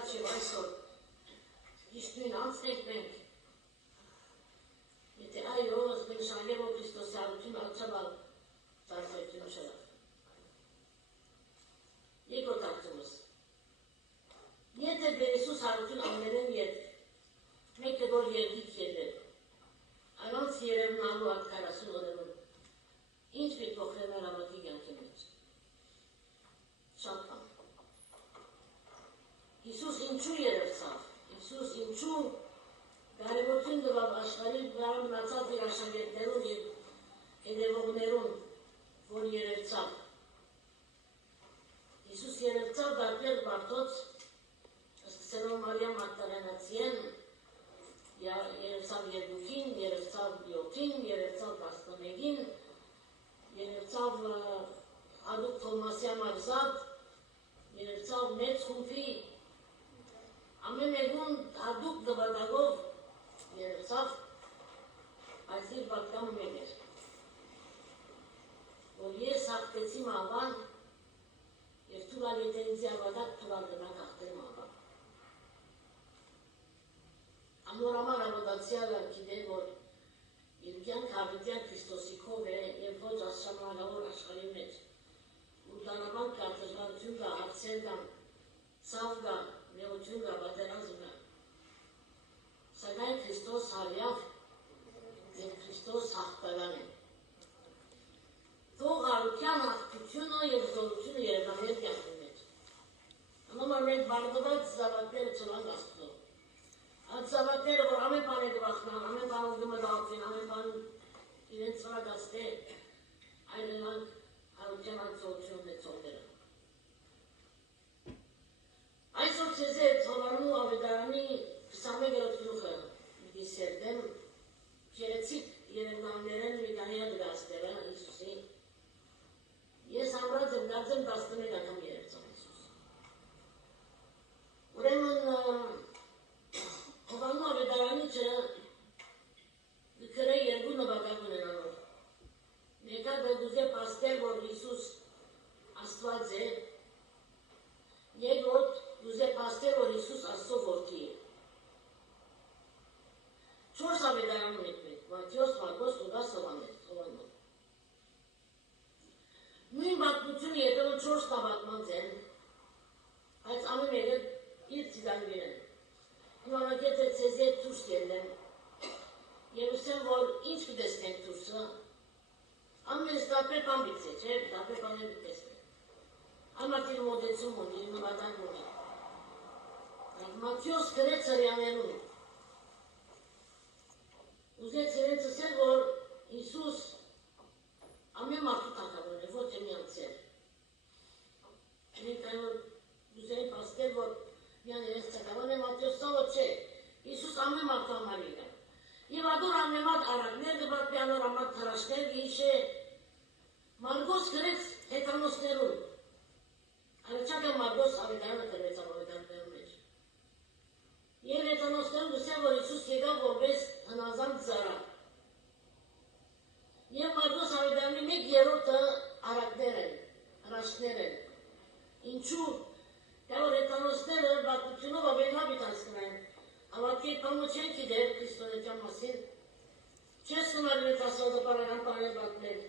առաջ եւ այսօր ճիշտ նույն անցնենք մենք եթե այո զգնշանելով որ Քրիստոսի արություն ալցաբալ ծառայությունը շարավ երկրորդ ակտումս եթե Բերեսուս արություն ամենեն ետ մեկը որ երդիք ելել անոնց երևնալու այդ 40 օրերում ինչ պիտի փոխվի մեր հավատի կյանքի մեջ շատ բան Հիսուս ինչու երևցավ, Հիսուս ինչու կարևորություն տվավ աշխարհի վրա մնացած իր աշակերտներուն եւ հետևողներուն, որ երևցավ։ Հիսուս երևցավ դարձյալ Բարթոց, սկսելով Մարիամ Մագդալենացիեն, երևցավ Երկուքին, երևցավ Յոթին, երևցավ Պաստոնեգին, երևցավ Ադուկ Թոմասյան Մարզատ, երևցավ մեծ խումբի ամեն մեկուն հատուկ նպատակով երևցավ, այս իր պատկամը մեկ էր, որ ես հաղթեցի մահվան և թուրալ եթե ինձ ավադակ թուրալ գնակ հաղթել մահվան։ Ամորամար ավադացյալը գիտե, որ իր կյանք հավիտյան Քրիստոսի քով է և ոչ աշխարհավոր աշխարհի մեջ, ու դանական կա, դժվարություն կա, հարցեր կան, ցավ կա, Նեղություն կա, պատերազմ կա, սակայն Քրիստոս հարյավ և Քրիստոս հաղթական է։ Թող արության հաղթությունը և զորությունը երևաններ կյանքի մեջ։ Անոմար մենք բարդված զավակները չլանք աստծո։ Այդ զավակները, որ ամեն բան է գվախնան, ամեն բան գմդաղվին, ամեն բան իրենց վրա գաստե, այլ նրանք արության հաղթությունն է ծողները։ Այսօր ցեզ է ծովարնու ավետարանի 21-րդ գլուխը մի սերդեմ գեղեցիկ երևնաններեն մի գանյա դրաստերը Հիսուսի ես ամրած եմ դարձեմ 11 անգամ երևցան Հիսուս ուրեմն ծովարնու ավետարանիչը գրե երկու նպատակ ունենալով մեկը դուզե պաստել որ Հիսուս Աստված է երկրորդ Դուզե պաստել, որ Հիսուս Աստծո որդի է։ Չորս ավետարանում եք մեկ, Մատթեոս, Մարկոս, Լուկաս, Հովհաննես։ Նույն պատմությունը երբեմն չորս նավատմանց են, բայց ամեն մեկը իր ծիծանգին են։ Իմանագետ է ցեզ հետ դուրս ելնեմ, և ուսեմ, որ ինչ կտեսնենք դուրսը, ամենից տարբեր բան պիտի, չէ, տարբեր բաներ պիտի տեսնենք։ Ամատիր մոտեցում ունի, նվատակ ունի։ Մատթեոս գրեց հրյաներուն։ Ուզեց իրենց ասել, որ Հիսուս ամեն մարդու թագավորն է, ոչ է միանցել։ Մենք այն որ ուզեին պաստել, որ միան իրենց թագավորն է, Մատթեոսը ոչ չէ։ Հիսուս ամեն մարդու համար իր է։ Եվ ադոր ամենամատ արագներ դպատ պյանոր ամատ թրաշներ գիշ է։ Մարգոս գրեց հեթանոսներուն։ Առաջակը Մարգոս ավետարանը գրեց ավետարներում մեջ։ Եվ հեթանոսներում գսեն, որ Հիսուս եկավ որպես հնազանդ զարա։ Եվ Մարգոս ավետարանի մեկ երրորդը արագներ են, հրաշքներ են։ Ինչու, որ հեթանոսները բացությունով ավելավ իթանցկնային, ավատի պամը չեն գիտեր Քրիստոնեության մասին, չես կնար իրենց աստվածապարական պաներ բատնել։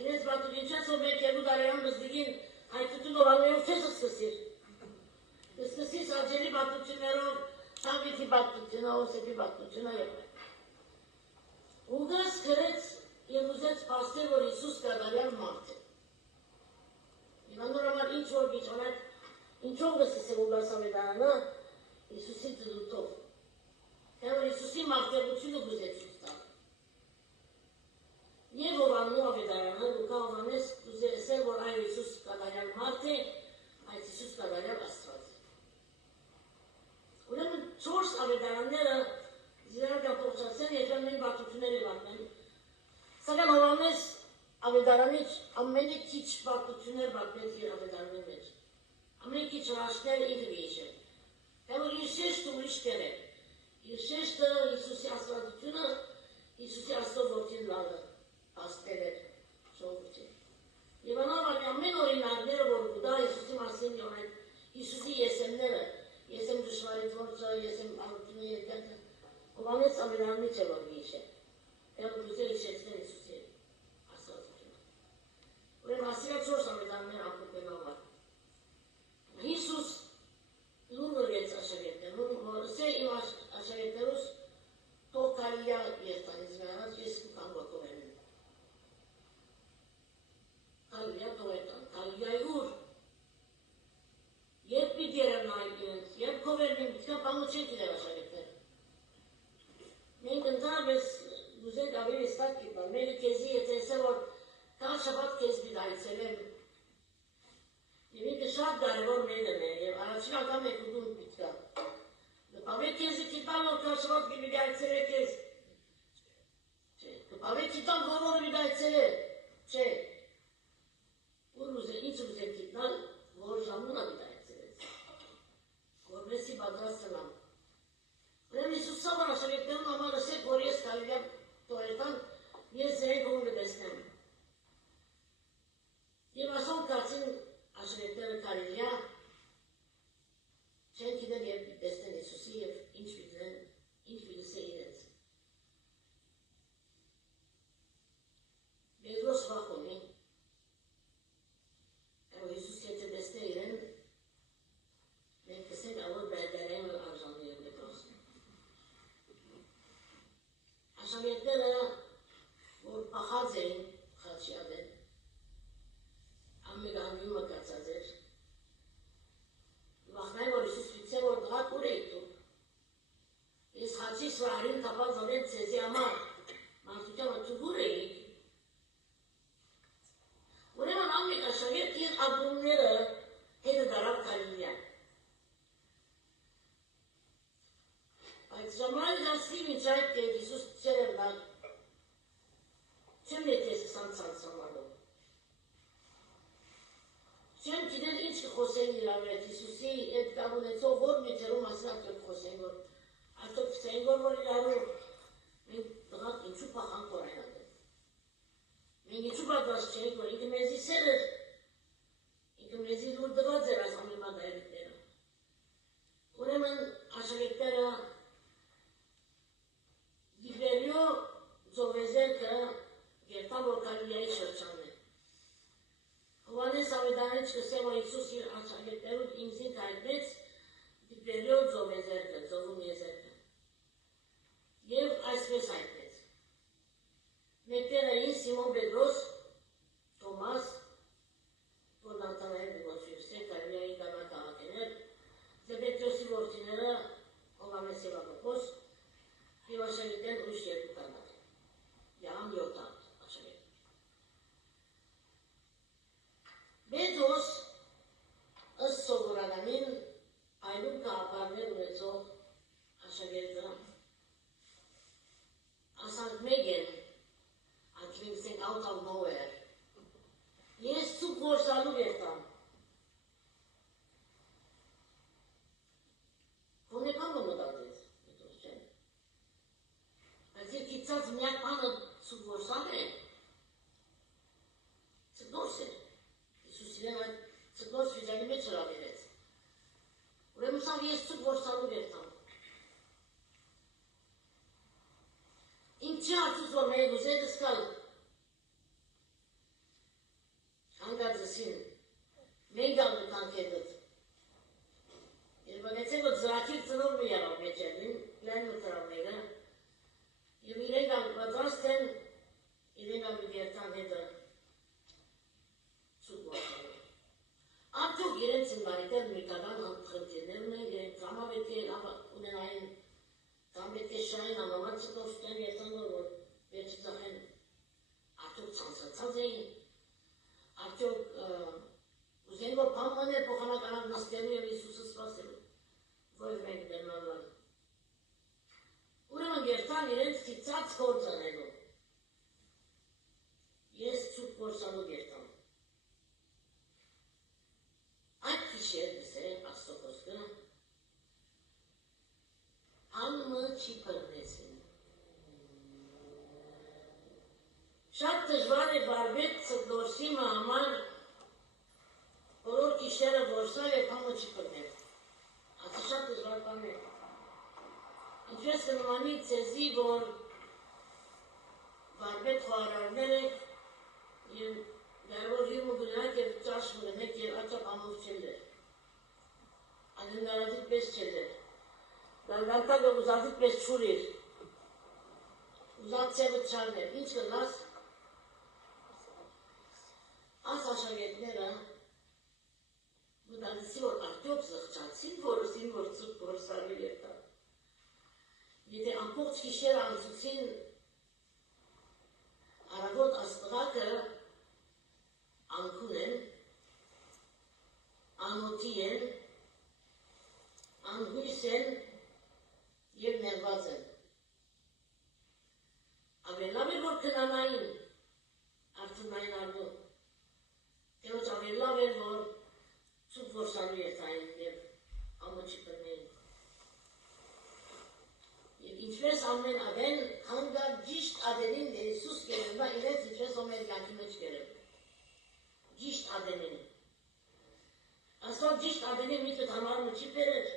Իրենց բատուկին չես որ մեկ երկու դարերան բզդիգին հայտությունով անմեով չես սկսիր։ Սկսիս աջերի բատություններով, Շավիթի բատությունով, սեպի բատությունով եղել։ Ուգաս գրեց և ուզեց պաստել, որ Հիսուս կադարյալ մարդ է։ Եվ անորամար ինչ որ գիճանակ, ինչով գսիսել ուգաս ավետարանը, Հիսուսի ծդուտով։ Թե որ Հիսուսի մարդեղությունը գուզեց ուստալ։ Եվ Հովհաննու ավետարանը, Լուկա Հովհաննես գուզեցել, որ այ Հիսուս կադարյալ մարդ է, այդ Հիսուս կադարյալ Աստված է։ Ուրեմն չորս ավետարանները զիրանք ապողջացեն երկրան նույն բատություններ է վարդեն։ Սակայն Հովհաննես ավետարանիչ ամենի քիչ բատություններ վարդնեց իր ավետարանի մեջ։ Ամենի քիչ հրաշքներ ինքը գեիշել։ Թե որ իր շեշտը ուրիշ տեր է։ Իր շեշտը Հիսուսի աստվածությունը, Հիսուսի Աստծո որդին լալը, աստել էր ժողովրդին։ Եվ անավարի ամեն օրինակները, որ գուտա Հիսուսի մասին յոնեն, Հիսուսի եսեմները, ես ամենամիջ է որ գիշ է, էլ ուզել իշեցնել Իսուսի ասվածությունը։ Ուրեմ ասիրա 4 ամենամներ ապուպելով var։ Հիսուս լուր վրեց աշագետներուն, որ սե իմ աշագետներուս թող կարիա երտանից մեղած ես կուկան գոտորելին։ Կարիա թող էտան, կարիայի ուր։ Երբ պիտ երևնայի իրենց, երբ կովերնին, իսկա պամու չենք իրեր աշագետներ։ Մենք ընդարվես ուզենք ավելի ստակ կիպան, մեկը կեզի եթեսը, որ կան շապատ կեզ բիտ այցել եմ։ Եվ ինքը շատ կարևոր մեկն է, և առաջին անգամ եք ուդում պիտկա։ Կպավեք կեզի կիտան, որ կան շապատ կիպիտ այցել է կեզ։ Կպավեք կիտան, որորը բիտ այցել է։ Չէ։ Ինչ ուզենք կիտնալ, որ ժամունա բիտ այցել է։ Որվեսի բադրաստ սնամ։ Ուրեմ Իսուս սավար աշագետներում համար ասեք, որ ես կարիլյամ տորետան, ես ձերեն կողում կտեսնեմ։ Եվ ասոն կարծին աշագետները կարիլյա, չեն գիտեն երբ տեսնեն Իսուսի և ինչ պիտեսե իրենց։ Պետրոս վախ ունի, որ Իսուս եթե տեսնե իրեն, մենք կսենք ավոր բերդերեն որ արժանի եմ Պետրոսն։ Աշագետները, որ պախած էին խաչի ադեն, ամեկ անգյումը կացած էր, վախնային, որ Իսուս պիցե, որ դղատ ուր էիք դուք։ Ես խաչիս վարին կապած անեն ծեզի համար, մարդուկյան, որ դուք ուր էիք։ Ուրեմն ամեկ աշագետ իր ագումները հետը դարավ կարիլյան։ Այդ ժամանակ դասիվ ինչ այդ կետ Իսուս ծեր եմ լակ, չեմ նետես սանցանց համալով։ Չեմ գիտեն ինչ կխոսեն իրավ այդ Իսուսի այդ կաբունեցով որ միթերում ասին արդյոք խոսեն որ, արդյոք պսային որ իրարու, մենք դղատ ինչու պախանք որ այն ադեն։ Մենք ինչու բադված չենք, որ ինքը մեզի սեր էր, ինքը մեզի լուր դված էր այս ամիմա դայրիկները։ Ուրեմն աշագետները դիվերյո ձովեզերքը գերտան որ կարիլյայի շրջանն է։ Հովանես ավետարանը չկսե, որ Իսուս իր աշագետներուն ինձին կայտնեց դիվերյո ձովեզերքը, ձովում եզերքը։ Եվ այսպես հայտնեց։ Մեկտեր էին Սիմոն Պետրոս, Թոմաս, որ Նաթանայել դգոցվիրսեր, կարիլյայի գանա կաղաքեներ, Զեբեդրոսի որդիները, Հովանես և Ակոպոս, և աշագետեն ուրիշ երկու կանար։ Յահան 7 աշագետ։ Պետրոս ըստ սովորականին այլում կաղապարներ ունեցող աշագետը ասանք մեկ են, անքին գսենք out of nowhere, ես ծուկ որսալու երտամ։ Կոնեկան մտածեց, Պետրոս չեն։ Բայց իր կիծած միակ բանը ծուկ որսալ է, ծկնորս է։ Իսուս իրեն այդ ծկնորս վիճակի մեջ հրավիրեց։ Ուրեմն սավ ես ծուկ որսալու երտամ։ Ինք չի հարցուց, որ մեկ ուզետ սկալ հանգարձսին, մենք ալգտանք հետըտ։ Եվ բգեցեք, որ զրակիր ծնով մի եղավ մեջերին, լայն ու տրավները, և իրենք ալգվածաստ են, իրենք ալգերտան հետը ծուկ որսալու։ Արդյոք իրենց ինվարիտեր միկական խնդիրներ ունեն, իրենք կամա պետք է ունենային, կամ պետք է շային ամամատ ծկնորսուտեն երտան որ վերջի ծախեն, արդյոք ծանցացած էին, արդյոք ուզեն որ պանմաներ փոխանականակ նստելու և Իսուսը սպասելու, որ մենք դերմանվան։ Ուրեմն գերտան իրենց կիծած գործ անելու։ Ես ծուկ որսալու գերտան։ Այդ քիշեր դսե աստո խոսքը, անմը չի պրնեցին։ Շատ դժվար է վարվետ ծկնորսի համար բոլոր կիշերը որսալ և համը չի պրնել։ Ասի շատ դժվար բան է։ Ինչպես կնման Յանի ցեզի որ բարբետ խոհարարները եւ դեռ հյուրը գնաք եւ ճաշ մնեք եւ աճապ ամուր չելեր։ Անհնարադիտ պես չելեր։ Դանդակը ուզածիտ պես չուրիր։ Ուզած ծևը չարներ։ Ինչ կնաս։ Աս աշակերտները մտածեցի որ արդյոք զղջացին որսին որ ծուկ որսարի երտա։ Եթե ամբողջ գիշեր անցուցին Արագոտ աստղակը անքուն են, անոթի են, անհույս են և ներված են։ Ավելավ էր որ կնանային, արդյունային արդու, տերոջ ավելավ էր որ ծուկ որսալու երթային և ամոչի պրնեին։ Եվ ինչպես ամեն ադեն, հանգա ջիշտ ադենին Հիսուս կերևնա իրենց ինչպես ոմեր յանքի մեջ կերև։ Ջիշտ ադենին։ Աստված ջիշտ ադենին միտքդ համարումը չի պերեր։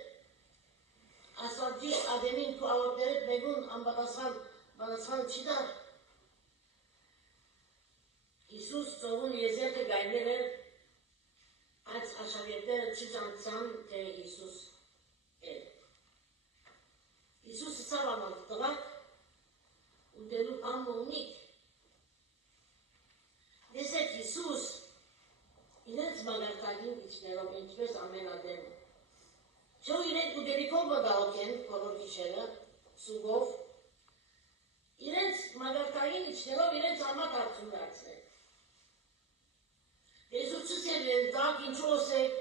Աստված ջիշտ ադենին քու ավորդներդ մեկուն անբատասխան չի դար։ Հիսուս ծովուն եզերքը գայներ էր, այդ աշակերտները չճանցան, թե Հիսուս էր։ Հիսուսը ցավ ամանք տղակ ու դելու ամմոնիկ։ Դեսեք Հիսուս իրենց մագարտագին իչներով ինչպես ամենադեմ։ Չո իրենք ուդերիկով բդաղոք են, կոլոր գիշերը, սուգով, իրենց մագարտագին իչներով իրենց ամատ արդյուն դարձնել։ Հեսուս չսեր են, դակ ինչու ոսեք,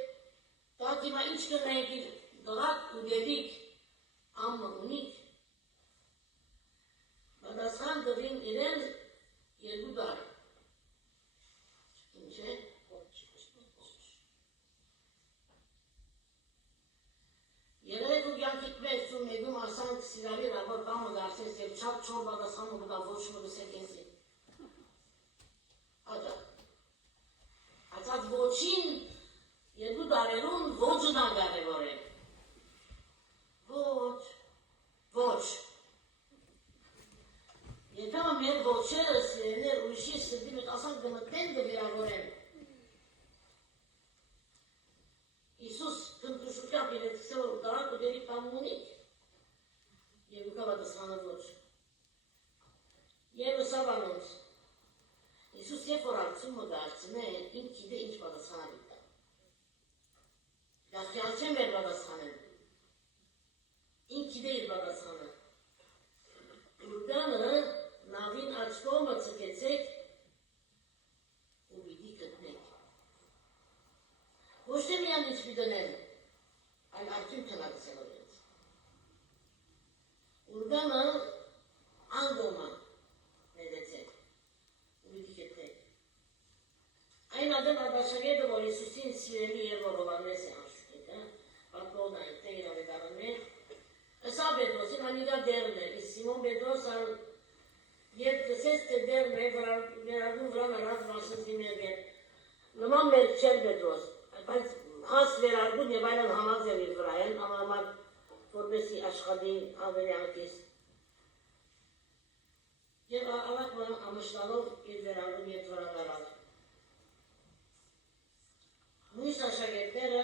դակ հիմա ինչ կնայք իր դղակ ուդերիկ ամը ունիք, բադասխան դվին իրեն երկու դար։ Ինչ է? Եղեք ու գյանքիք մեծ ու մեգում ասանք սիրալի ռաբոր բամը դարսես և չապ չոր բադասխանը բուդա ոչ մգսեք ենսի։ Աջա։ Ացած ոչին երկու դարերուն ոչն ագարևոր է։ Ոչ։ Եթե մեր ոչերը սիրելներ ուրիշի սրդի մետ ասանք գմտնեն գվիրավորեն։ Հիսուս կնտուշուկյապ իրեցսեոր դարակ ու դերի պամունիկ և ուկավ ադասխանը ոչ։ Եվ ըսավ անոնց։ Հիսուս եվ որ արդյունը դարձում է, իմ կիդե ինչ պատասխանարի տա։ Գախյալ չեմ մեր պատասխանեն։ Իմ կիդե իր պատասխանը։ Ուրգանը նավին աչկոմը ծկեցեք ու բիդի կտնեք։ Ոչ թե միան ինչ բիդնեն, այլ արդյուն կնագսելով իրենց։ Ուրգանը անգոմը ներեցեք ու բիդի կտնեք։ Այն ադեմ ադաշագետը, որ Հիսուսին սիրելի և որ հովանես է անշուկետը, պատմողն այնտեղ իրավետարան մեր, ըսա Պետրոսին անիգա դերն է, իսկ Սիմոն Պետրոս երբ կսես թե դերն է, վերարգուն վրան արած վաշնզի մերգեն, նման մեր չեր Պետրոս, բայց հաս վերարգուն և այլն համած էր իր վրա են, ամամատ որպեսի աշխատի ավելի անկիս։ Եվ ավակ ամշտալով իր վերարգուն ետ վրան արած։ Նույս աշակերտները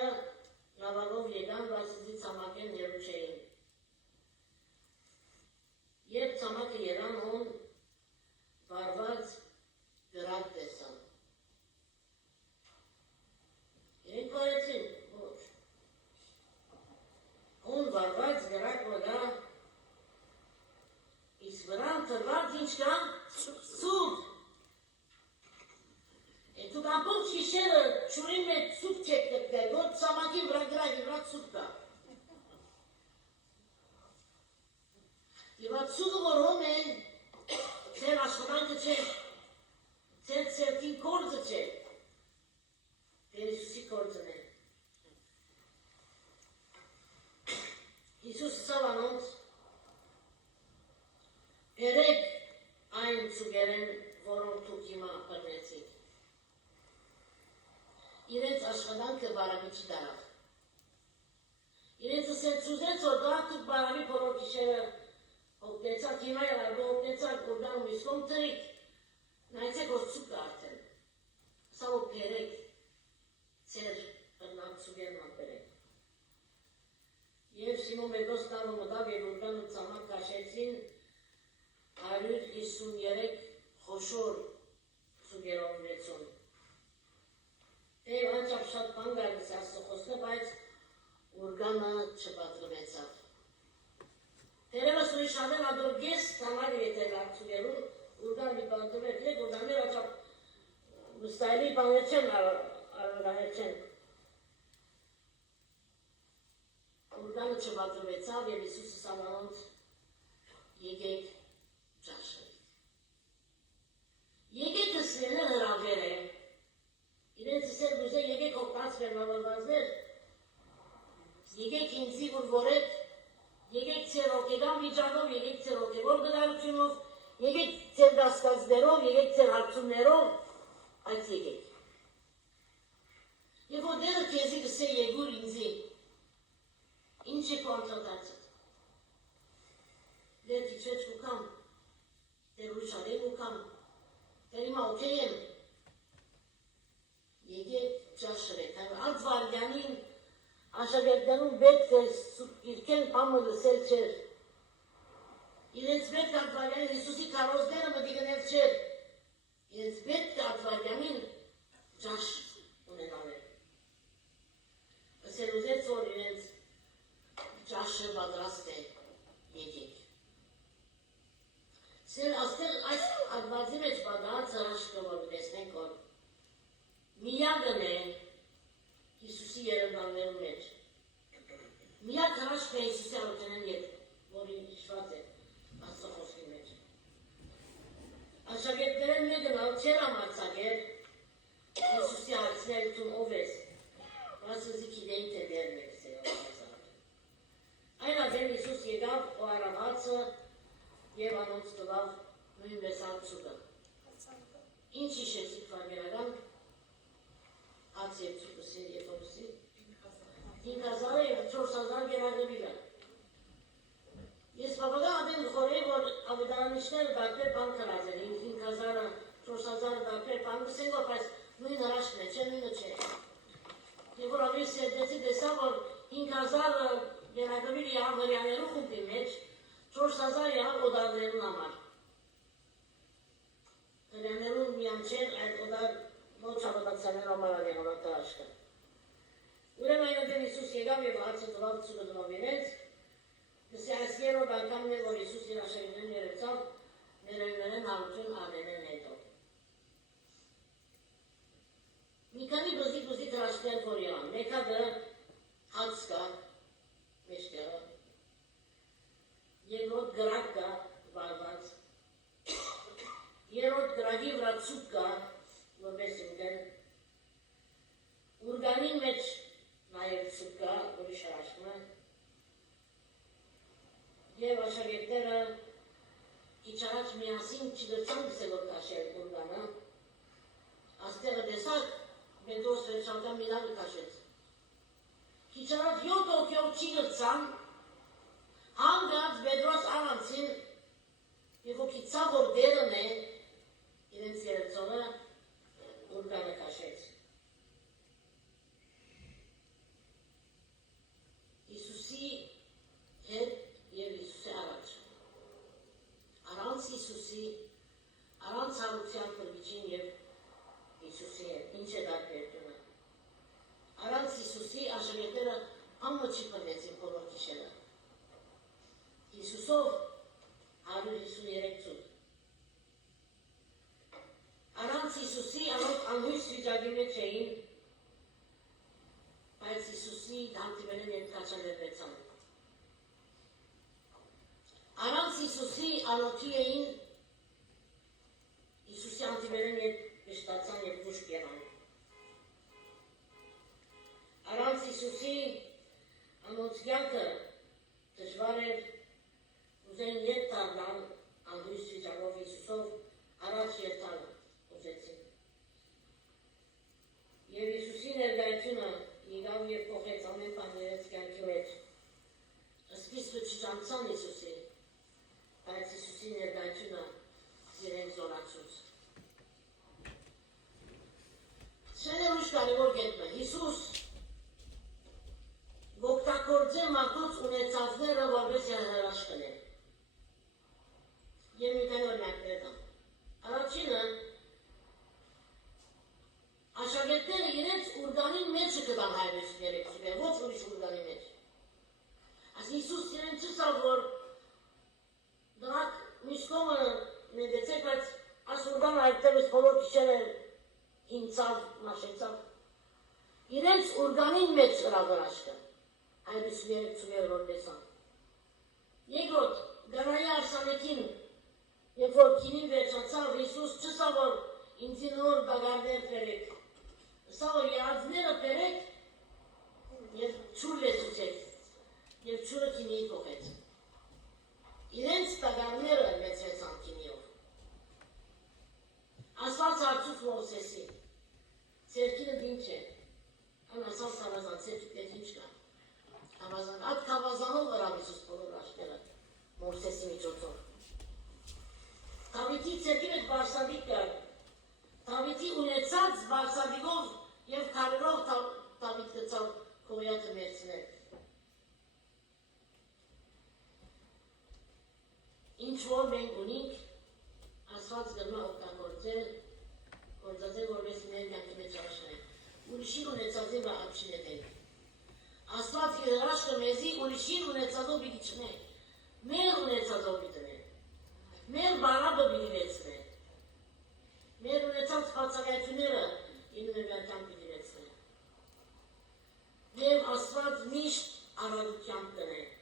նավագով եկան, բայց զի ծամակեն հերու չէին։ Երբ ծամակը երան հոն վարված գրակ տեսան։ Իրենք վարեցին, ոչ։ Հոն վարված գրակ վգա, իսկ վրան թրված ինչ կա? Սուպ։ Դուք ամբողջ գիշերը չուրի մեջ սուպ չեք գտնել, որ ծամակի վրա գրակի վրա սուպ կա։ Եվ այդ սուպը որ հոմ է, ձեր աշխատանքը չէ, ձեր ցերքին կորձը չէ, Տեր Հիսուսի կորձն է։ Հիսուս ասավ անոնց, բերեք այն ծուգերեն, որոնք դուք հիմա բռնեցիք։ Իրենց աշխատանքը բարավի չի դարավ։ Իրենց սենց ուզեց, որ դարակ դուք բարավի բոլոր գիշերը օգտեցակ հիմա եղավ, օգտեցակ օրգանում իսկոմ տրիկ, նայցեք որ ծուկ արդեն, սա որ պերեք, ծեր ըրնակ ծուգերն ապերեք։ Եվ Սիմոն Պետրոս տանը մտավ և օրգանը ծամակ կաշեցին 153 խոշոր ծուգերով ունեցուն։ Եվ անչապ շատ բան գալիս աստծո խոսքը, բայց օրգանը չպատրվեցավ։ Terevas ուրիշ շատեր ադոր գես տամարի եթեր լարցուգերուն, ուրգան մի պատրվեք, եկ ուրգաններ աչապ մստայլի բաներ չեն արվրահեր չեն։ Ուրգանը չպատրվեցավ և Իսուսը սամանոնց եկեք ճաշեք։ Եկեք ըսվելը հրավեր է, իրենց իսեր գուզե եկեք օգտած վերնավորվածներ, եկեք ինձի որ որեք, եկեք ծեր ոգեգան վիճակով, եկեք ծեր ոգևոր գդարությունով, եկեք ծեր դասկացներով, եկեք ծեր հարցումներով, այդ եկեք։ Եվ որ դերը կեզի գսե եգուր ինձի, ինչ է քո անդրադարձդ։ Դեր կիչվեց կուկամ, դեր ուրիշ ադեմ կուկամ, դեր հիմա օքեյ եմ, եկեք ճաշրեք, այդ վարգյանին աշակերտներուն պետք է իրքեն պամը լսել չեր, իրենց պետք է ատվարյանին Հիսուսի կարոզները մտի գնել չեր, իրենց պետք է ատվարյանին ճաշ ունենալ էր։ Ասել ուզեց որ իրենց ճաշը պատրաստ է եկեք։ Սեր աստեղ այս ատվածի մեջ պատահած հրաշքը որ տեսնենք որ միակն է Հիսուսի երևաններում մեջ։ Միակ հրաշքը Հիսուսի արութենեն ետ, որի հիշված է աստծո խոսքի մեջ։ Աշակերտներեն մեկնալ չեր ամարցակեր Հիսուսի հարցնել տուն ով ես, մասնզի կիդեին թե դերն է կսել։ Այն ադեմ Հիսուս եկավ ու արավացը և անոնց տվավ նույնպես արձուկը։ Ինչ իշեցիք վարգերական, ած և ծուկսի, և որսի, 5,000 և 4,000 գերագվիլը։ Ես բավական ադեմ խորեի, որ ավետարանիչները դարբեր բան կրած են, 5,000-ը, 4,000-ը դարբեր բան կսեն, որ բայց նույն հրաշքն է, չէ, նույնը չէ։ Եվ որ ավելի սերտեցի տեսա, որ 5,000-ը գերագվիլը եղավ հրյաներու խումբի մեջ, 4,000 եղավ օդարներուն համար։ Հրյաներուն միան չեն, այդ օդար ոչ հավատացաներ համար ադենով այդ հրաշքը։ Ուրեմ այն ադեմ Իսուս եկավ և հարցը տվավ ծուկը տվավ իրենց, դսի այս երոդ անգամն է, որ Իսուս իր աշակերտներուն երեցավ, ներևներեն հարություն անենեն հետո։ Մի քանի բզիկ հրաշքներ որ եղան, մեկը հաց կա, մեջտեղը, երկրորդ գրակ կա, վարված, երրորդ գրակի վրա ծուկ կա, որպես ուգեն, ուրգանին մեջ նաև ծուկ կա, ուրիշ հրաշքն է, և աշակերտները իչարաչ միասին չգրցան գսելով կաշել ուրգանը, աստեղը տեսակ Պետրոս վերջանքան միլավը կաշեց։ Իչարաչ 7 օքյով չի գրցան, հանգած Պետրոս առանցին, և որ կիցա որ դերն է, իրենց երեցողը ուրգանը կաշեց։ Իսուսի հետ և Իսուսի առաջ։ Առանց Իսուսի, առանց հարության փրկիչին և Իսուսի հետ, ինչ է դարբերությունը։ Առանց Իսուսի աշակերտները ամը չի փրկեցին բոլոր գիշերը։ Իսուսով 153 ծուկ։ Առանց Իսուսի անոնք անհույս վիճակի մեջ էին, բայց Իսուսի դանտիվերեն ետ կաչալերվեցան։ Առանց Իսուսի անոթի էին, Իսուսի անտիվերեն ետ վշտացան և գուշկ եղան։ Առանց Իսուսի անոնց կյանքը դժվար էր, ուզեն ետ դառնալ անհույս վիճակով Իսուսով առաջ երթալ ուզեցին։ Եվ Իսուսի ներկայությունը եկավ և փոխեց ամեն բան իրենց կյանքի մեջ։ Սկիզբը չճանցան Իսուսի, ունեցածները որպես հրաշք կներ։ Եվ մի տեն օրինակներ տամ։ Առաջինը, աշակերտները իրենց ուրգանին մեջը կտան հայրություն երեքսուներ, ոչ ուրիշ ուրգանի մեջ։ Այս Իսուս իրեն չսավ, որ դրանք միշտ կողմը ներդեցեք, բայց այս ուրգանը այդտեղից բոլոր քիշերը ինցավ, մաշեցավ։ Իրենց ուրգանին մեջ հրավարաշկը, հայրություն երեքսուներ որպես ան։ Երկրորդ, գանայի արսանեկին, երբ որ քինին վերջացավ, Իսուս չսավ, որ ինձի նոր դագարներ պերեք, սա որ երածները պերեք և չուր լեսուցեք, և չուրը քինիի կողեց։ Իրենց դագարները մեծրեցան քինիով։ Ասված հարցուց Մովսեսի, ծերքինը դին չէ, այն ասավ կավազան, ծերքիտ էտ ինչ կա։ Այդ կավազանով վրավ Իսուս բոլոր աշկերը, Մովսեսի միջոցով։ Դավիթի ծերքին էտ բարսադիկ կար, Դավիթի ունեցած բարսադիկով և կարերով Դավիթ գծավ քողյակը մերցնել։ Ինչ որ մենք ունինք, ասված գրմա օգտագործել, գործածել որպես մեր կյանքի մեջ առաջնային։ Ուրիշին ունեցածին վա ապշին էտենք։ Ասված հրաշքը մեզի ուրիշին ունեցածով պիտի չնենք, մեր ունեցածով պիտի նենք, մեր բարաբը պիտի վեցնենք, մեր ունեցած բացակայությունները ինուներվյատյան պիտի վեցնենք։ Եվ ասված միշտ արադությամբ կնենք։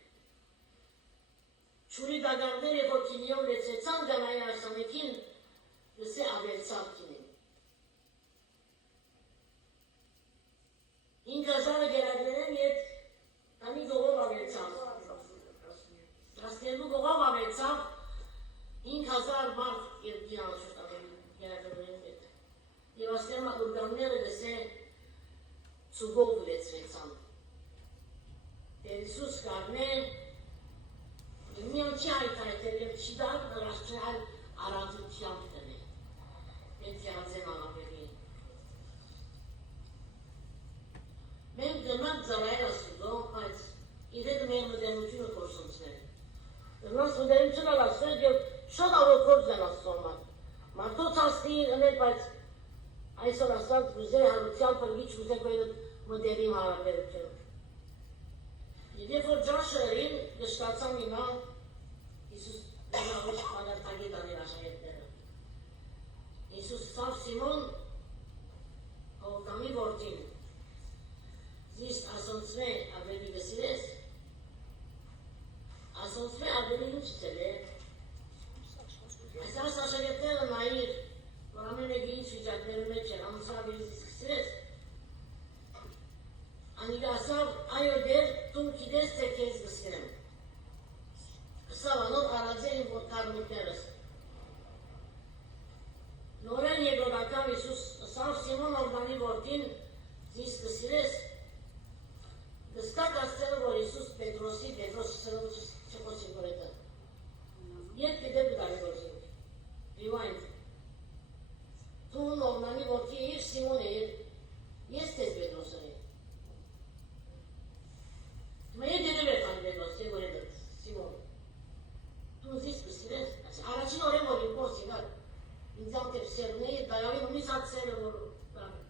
Չուրի դագարներ և որ քինիով լեցեցան գանայի արսանեկին, լսե ավերցավ քինին։ 5000 գերագներեմ ետ տանի գողով ավերցավ, 12 գողով ավերցավ, 5000 մարդ և գիրանաշուտ գերագներեմ ետ։ Եվ ասեմ ուրգանները լսե ծուգով լեցրեցան։ Դեր Իսուս կարնե, Միան չի այդայթել և չի դար նրաշչալ առածությամբ տնե, մենք եղացեն անապերի։ Մենք դրնակ ծարայր ասուդով, բայց իրեդը մեր մդերնությունը կորսունցնել։ Դրնաս մդերնություն ալասվել և շատ ավոքորձ են ասոման։ Մարդոց ասնին ընել, բայց այսօր ասած վուզե հարության պրգիչ վուզե կոյդը մդերին հարաբերություն։ Եվ երբ որ ջաշըրին գշտացան ինա, Իսուս նավոչ պանարտագի դանիր աշայետները։ Իսուս սավ Սիմոն, հովդամի որդին, զիստ ասոնցմե աբելի գսիրես, ասոնցմե աբելի ինչ ծել է։ Այսարս աշայետները նայիր, որ ամեն եկի ինչ վիճակներում մեջ են, ամուսա աբելի զիստ գսիրես, Անիգա ասավ, այո դեր, տուն կիդես թե կեզ գսիրեմ։ Ասավ անով արածեին որ կարմիկներս։ Նորեն երկրորդական Իսուս ասավ Սիմոն Որդանի որդին զիս գսիրես։ Գստակ ասցելը, որ Իսուս Պետրոսի սրով չխոսի կորետը։ Ետ կդեր բդարի գործինք։ Rewind։ Տուն Որդանի որդի իր Սիմոն է, ես տես Պետրոսը է։ Մայե դերև է տան Պետրոս, եգոր է դրտ, Սիմոն։ Տուն զիս կսիրես, առաջին օրեմ որ իմ պորս իգար, ինձամ տեպ սերուն է, դայավին ունիս հատ սերը որ տանը։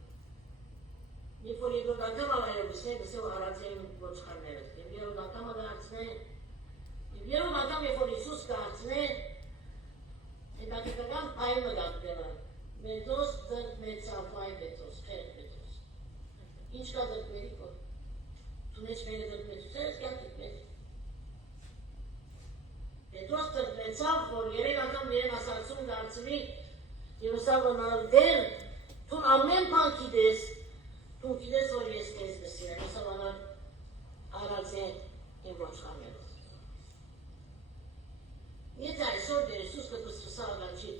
Եվ որ երկրորդական ալայով գսնե, գսեվ արացեին ոչխարները, և երորդական ալայացնե, և երորդական երբ որ Իսուս կարցնե, հետաքրքրական պայմը գաղդելա, Պետրոս դրտ մեծավ, վայ Պետրոս, խերք Պետրոս։ Ինչ կա դրտ մերիկով։ Tuneci mele dădmețuțele, chiar dădmeț. Petros dădmețav, vor yerek akam yeren asarțun garțumi, Ierusav analdel, tun amen pan kides, tun kides or yeskez găsire, Ierusav anal aralze imboçkamelos. Niete aysor de Iisus că păstrăsa agancit,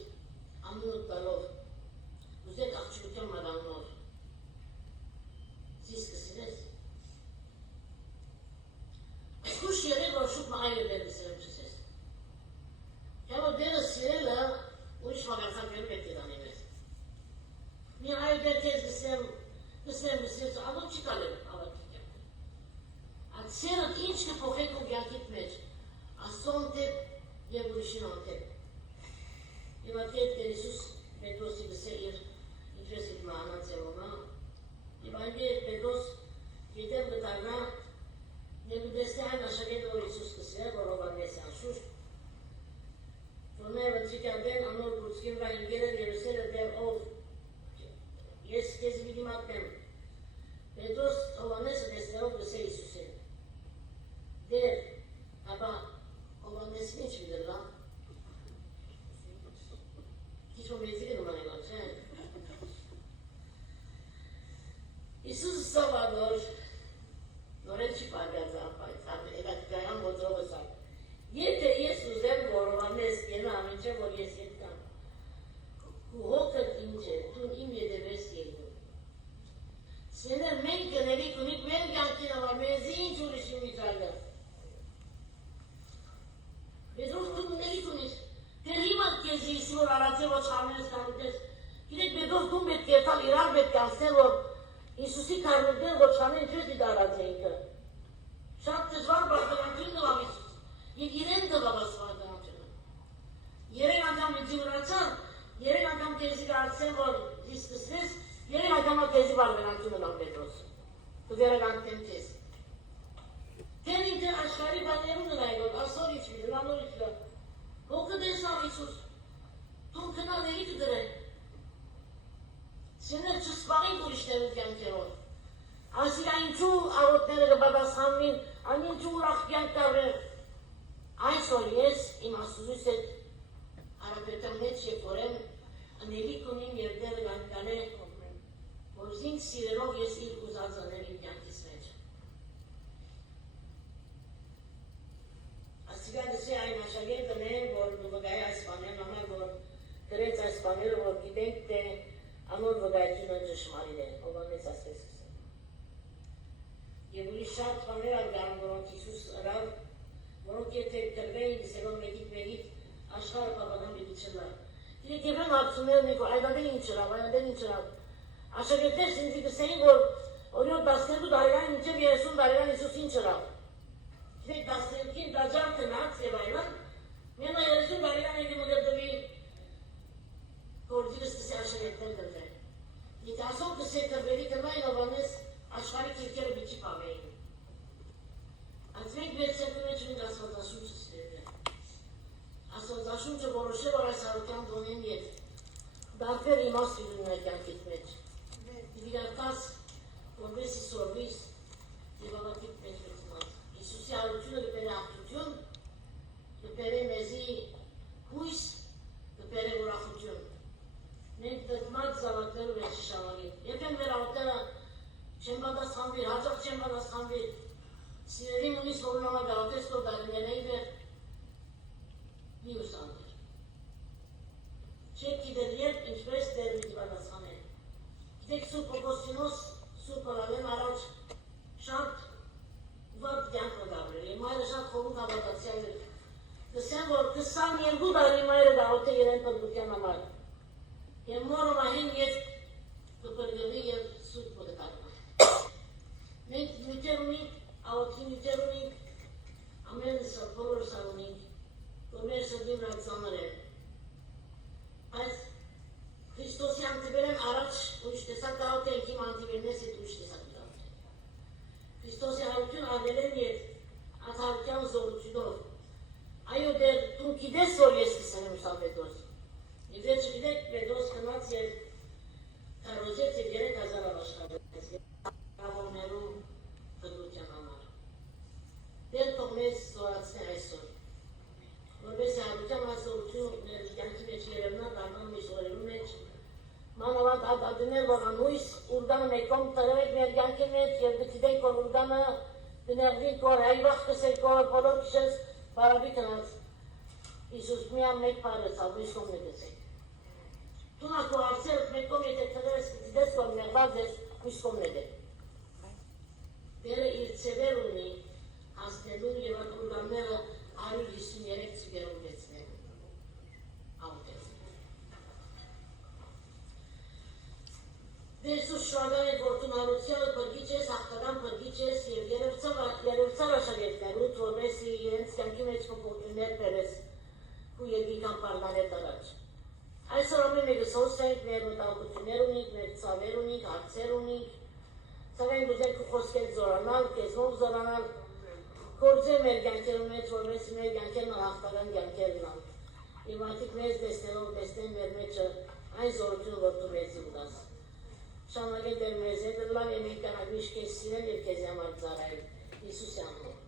am nut dalov, uzet ahçulukem madanlor. Zis găsirez. Kuş yere boşluk mağayır dedi sevimcisiz. Ya o deri sirele o iş makarsan görüp etti danimiz. Bir ay der tez gısem, alıp çıkalım. At serat inç ki pohek o gelkit Աստոնտեփ եւ ուրիշին անտեփ։ Եվ այդ Տերեսուս Պետրոսի գսե իր ինչպես իր մանացելոնա եւ այնպես Պետրոս գիտեմ գտանա եւ դեսան աշակերտ որ Իսուս գսե որ Հովանես անշուշ Որնե վճիկադեն անոր բուցկին վրա ինգերել երուսերը դեր ով ես քեզ վիդիմատեմ Պետրոս Հովանեսը դեսներով գսե Իսուսին դեր ապա Հովանեսին ինչ վիդելա Hiç o mezgini numarayla şey. Isus Salvador, Norechi Pagaza, evet kayan motorsa. Yete Yesus em vorvanes yena amince vor yesetka. Kuhokat ince, tun imye de besiyedi. Sene men keneri kunik men gantina var mezin çurişim itaga. Bezos tun neri kunik. Terima kasih Isur aracı ve çağırmanız kanıtız. Gidip bedos dum betketal irar betkanser ve Isusi karnıdır ve çağırmanız çözü de aracıydı. Şartız var bakılan tüm devam Isus. Yegiren de babası vardı antını. Yeren adam vicimraçan, yeren adam tezi garsen var riskisiz, yeren adama tezi var ben antını lan bedos. Kızera gantem tez. Tenince aşkari balerun naygot, asor içmidi, lanor içmidi. Kolka desam Isus, tun kına neri kıdırı? Sinir çıspağın kurişlerin kemkerol. Asila inçu avotları babasanmin, aninçu uğrak yanktarı. Ay soryes, imasuzü set, arapetam net şeforem, aneli kunim yerder yankane, Borzing silerov yes il uzadzanerin yankismece. Sigara se ai mașaghe de ne vor băgaia spaniel, amar vor creța spaniel vor gidente, amor băgaia cine jășmaride, o băneța spesă. E bulișat spaniel argan vor Iisus rar, vor che te tervei de se vom megit, așa papadam bidicela. Tine che vrem abțumel nico, ai da de incera, ai da de incera. Așa că te simți că se vor ori basketul dar nici vie sunt dar Iisus incera. Ve gazetekin dacan tırnak sebaylar, mena yarışın bariyan edi mıdırdıvi kordilisisi aşiretlerdir de. İtason kısettir veri kırmayın abanız aşkarı kirkeri biçip ağabeyin. Azmek bir sekune çünkü asfaltaşım çizdirdi. Asfaltaşım çok oruçlu var sarıkan donem yed. Darfer imas yüzünlerken gitmek. Divilatas, progresi sorbis, divava gitmek fırtınaz. Isus ia luciună de pere aftuciun, de pere mezi huis, de pere ura fuciun. Ne dătmat zavatăru ve şişavali. Yepen vera otara çembada sambir, hacak çembada sambir. Sinerim unis sorunama gavatesto darinelei ver. Niusandır. Çek gider inşpres der vidivada sane. Gidek su pokosinos, su paralel araç, şart, Văd de-am e mai așa făcut avatațiale. Că se vor, că s-am iergut, dar e mai rău, o te ierem pe ducheana mare. E moră mai hen, că părgăvii e sud pe de carne. Miterunic, au fi miterunic, amen să părul să unic, urmeri să din rațanăre. Azi, Hristos i-am tiberem araci, uște să caute în chima antibernese, uște să Hristos ia bütün adeleniyet, atarken zorlucudur. Ayo der, tunkides soryesi seni musabedos. Gidec gidek bedos kanat yer, karozet yere kazara başladı. Avomeru, kıdruken amar. Der tokmez soratsne aysor. Vorbese aducam asorucu, yanki meçiyerimna darman meşorerim meç. Manavat adiner varanus, urdan mekom tarek mergan kemet, yerdikiden kor urdana, dinervin kor hayvah kese kor polor kişes, parabikanat. Isus miyam mek pares, almış kom ne desek. Tuna ko arser mekom yetekteres, des kom nervazes, kuş kom ne de. Bere irtseveruni, hastelun yevat urdanmera, arul isim yerek çıgerum geçme. Avtes. Versus şuadan efortun arutyalı părghices, ahtadan părghices, yerevțara șagetlerut, vorbesi, irenț, cam chimeți cu գաղափարներ առաջ։ Այսօր ամեն մեկը սոս ենք, մեր մտահոգություններ ունենք, մեր ցավեր ունենք, հարցեր ունենք, ցավենք ուզենք խոսքեր զորանալ, կեզնով զորանալ, գործել մեր կյանքերում մեջ, որպես մեր կյանքերն հաղթական կյանքեր լինան։ Եվ մարդիկ մեզ տեսնելով տեսնեն մեր մեջը այն զորությունը, որ դու մեզ ունես։ Շնորհակալ եմ մեզ հետ լավ եմ կանագիշ քեզ սիրել եւ քեզ համար ծառայել։ Հիսուսի անունով։